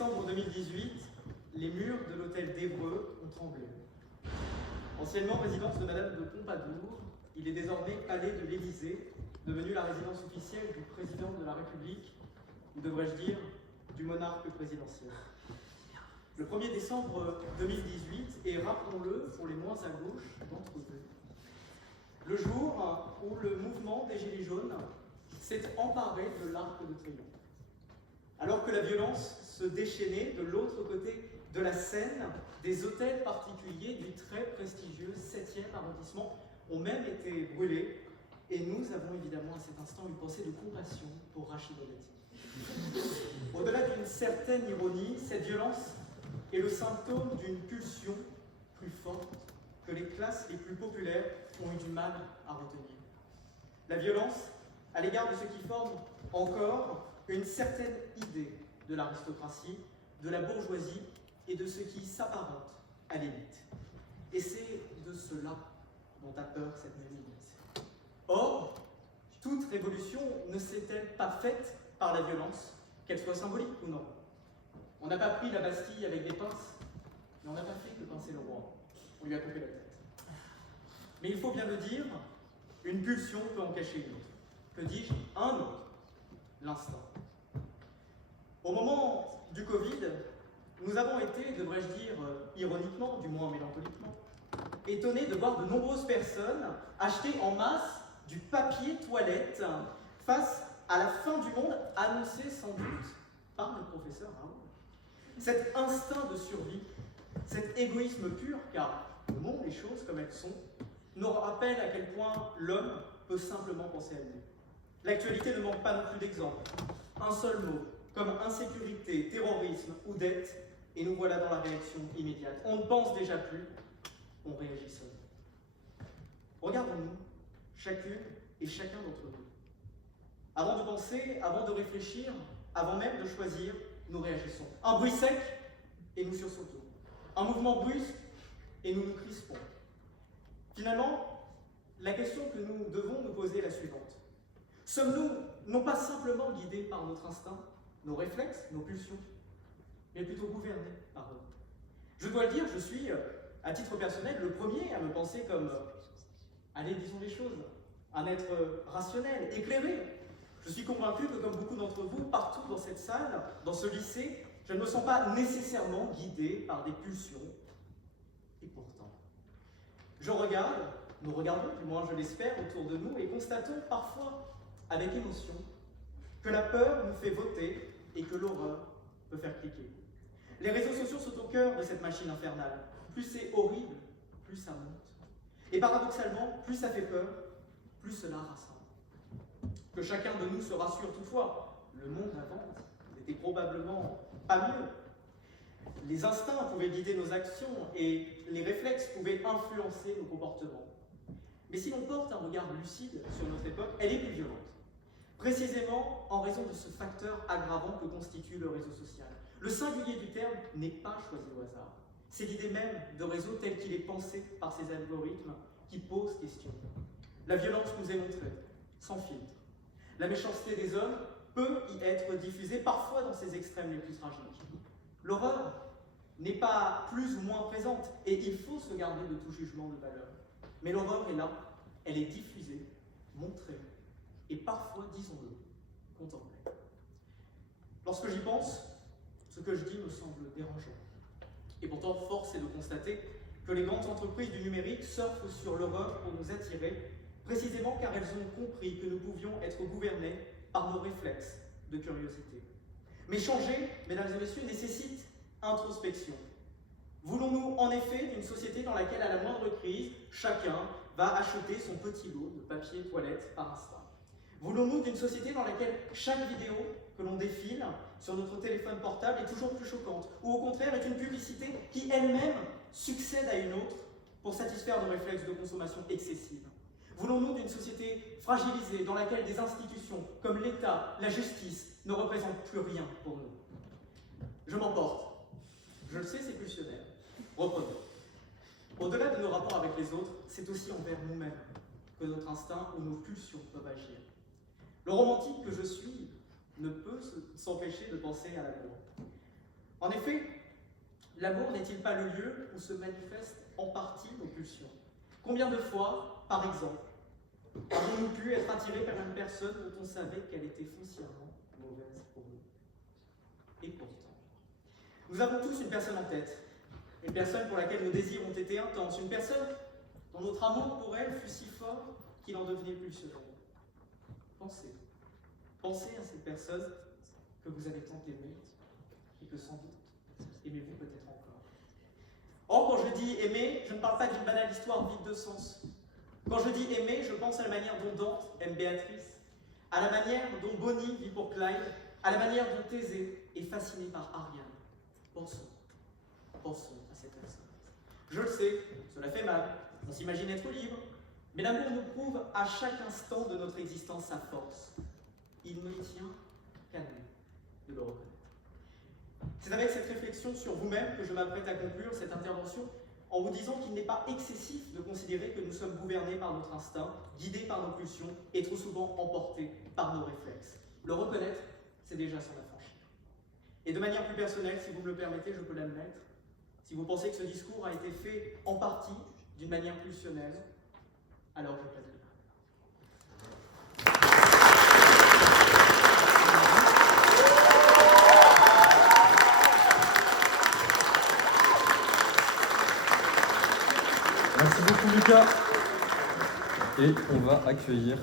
décembre 2018, les murs de l'hôtel d'Évreux ont tremblé. Anciennement résidence de Madame de Pompadour, il est désormais palais de l'Élysée, devenu la résidence officielle du président de la République, ou devrais-je dire, du monarque présidentiel. Le 1er décembre 2018, et rappelons-le pour les moins à gauche d'entre vous, le jour où le mouvement des Gilets jaunes s'est emparé de l'Arc de Triomphe. Alors que la violence se déchaînait de l'autre côté de la Seine, des hôtels particuliers du très prestigieux 7e arrondissement ont même été brûlés, et nous avons évidemment à cet instant une pensée de compassion pour Rachida Dati. Au-delà d'une certaine ironie, cette violence est le symptôme d'une pulsion plus forte que les classes les plus populaires ont eu du mal à retenir. La violence à l'égard de ceux qui forment encore une certaine idée de l'aristocratie, de la bourgeoisie et de ce qui s'apparente à l'élite. Et c'est de cela dont a peur cette même élite. Or, toute révolution ne s'est-elle pas faite par la violence, qu'elle soit symbolique ou non? On n'a pas pris la Bastille avec des pinces, mais on n'a pas fait que pincer le roi. On lui a coupé la tête. Mais il faut bien le dire, une pulsion peut en cacher une autre. Que dis-je? Un autre. L'instinct. Au moment du Covid, nous avons été, devrais-je dire ironiquement, du moins mélancoliquement, étonnés de voir de nombreuses personnes acheter en masse du papier toilette face à la fin du monde annoncée sans doute par le professeur Raoult. Cet instinct de survie, cet égoïsme pur, car le monde, les choses comme elles sont, nous rappelle à quel point l'homme peut simplement penser à lui. L'actualité ne manque pas non plus d'exemples. Un seul mot, comme insécurité, terrorisme ou dette, et nous voilà dans la réaction immédiate. On ne pense déjà plus, on réagit seul. Regardons-nous, chacune et chacun d'entre nous. Avant de penser, avant de réfléchir, avant même de choisir, nous réagissons. Un bruit sec, et nous sursautons. Un mouvement brusque, et nous nous crispons. Finalement, la question que nous devons nous poser est la suivante. Sommes-nous non pas simplement guidés par notre instinct, nos réflexes, nos pulsions, mais plutôt gouvernés par eux? Je dois le dire, je suis, à titre personnel, le premier à me penser comme, allez, disons les choses, un être rationnel, éclairé. Je suis convaincu que, comme beaucoup d'entre vous, partout dans cette salle, dans ce lycée, je ne me sens pas nécessairement guidé par des pulsions. Et pourtant, je regarde, nous regardons, du moins je l'espère, autour de nous et constatons parfois, avec émotion, que la peur nous fait voter et que l'horreur peut faire cliquer. Les réseaux sociaux sont au cœur de cette machine infernale. Plus c'est horrible, plus ça monte. Et paradoxalement, plus ça fait peur, plus cela rassemble. Que chacun de nous se rassure toutefois, le monde avance, n'était probablement pas mieux. Les instincts pouvaient guider nos actions et les réflexes pouvaient influencer nos comportements. Mais si l'on porte un regard lucide sur notre époque, elle est plus violente. Précisément en raison de ce facteur aggravant que constitue le réseau social. Le singulier du terme n'est pas choisi au hasard. C'est l'idée même de réseau tel qu'il est pensé par ces algorithmes qui pose question. La violence nous est montrée, sans filtre. La méchanceté des hommes peut y être diffusée, parfois dans ses extrêmes les plus tragiques. L'horreur n'est pas plus ou moins présente, et il faut se garder de tout jugement de valeur. Mais l'horreur est là, elle est diffusée, montrée, et parfois, disons-le, contemplée. Lorsque j'y pense, ce que je dis me semble dérangeant. Et pourtant, force est de constater que les grandes entreprises du numérique surfent sur l'horreur pour nous attirer, précisément car elles ont compris que nous pouvions être gouvernés par nos réflexes de curiosité. Mais changer, mesdames et messieurs, nécessite introspection. Voulons-nous en effet d'une société dans laquelle, à la moindre crise, chacun va acheter son petit lot de papier toilette par instinct? Voulons-nous d'une société dans laquelle chaque vidéo que l'on défile sur notre téléphone portable est toujours plus choquante, ou au contraire est une publicité qui elle-même succède à une autre pour satisfaire nos réflexes de consommation excessive? Voulons-nous d'une société fragilisée dans laquelle des institutions comme l'État, la justice ne représentent plus rien pour nous? Je m'emporte. Je le sais, c'est pulsionnaire. Reprenons. Au-delà de nos rapports avec les autres, c'est aussi envers nous-mêmes que notre instinct ou nos pulsions peuvent agir. Le romantique que je suis ne peut s'empêcher de penser à l'amour. En effet, l'amour n'est-il pas le lieu où se manifestent en partie nos pulsions? Combien de fois, par exemple, avons-nous pu être attirés par une personne dont on savait qu'elle était foncièrement mauvaise pour nous? Et pourtant, nous avons tous une personne en tête, une personne pour laquelle nos désirs ont été intenses, une personne dont notre amour pour elle fut si fort qu'il en devenait pulsionnel. Pensez à cette personne que vous avez tant aimée et que sans doute aimez-vous peut-être encore. Or, quand je dis aimer, je ne parle pas d'une banale histoire vide de sens. Quand je dis aimer, je pense à la manière dont Dante aime Béatrice, à la manière dont Bonnie vit pour Clyde, à la manière dont Thésée est fasciné par Ariane. Pensons à cette personne. Je le sais, cela fait mal, on s'imagine être libre, mais l'amour nous prouve à chaque instant de notre existence sa force. Il ne tient qu'à nous de le reconnaître. C'est avec cette réflexion sur vous-même que je m'apprête à conclure cette intervention en vous disant qu'il n'est pas excessif de considérer que nous sommes gouvernés par notre instinct, guidés par nos pulsions et trop souvent emportés par nos réflexes. Le reconnaître, c'est déjà s'en affranchir. Et de manière plus personnelle, si vous me le permettez, je peux l'admettre, si vous pensez que ce discours a été fait en partie d'une manière pulsionnelle, alors je plaide. Merci beaucoup Lucas. Et on va accueillir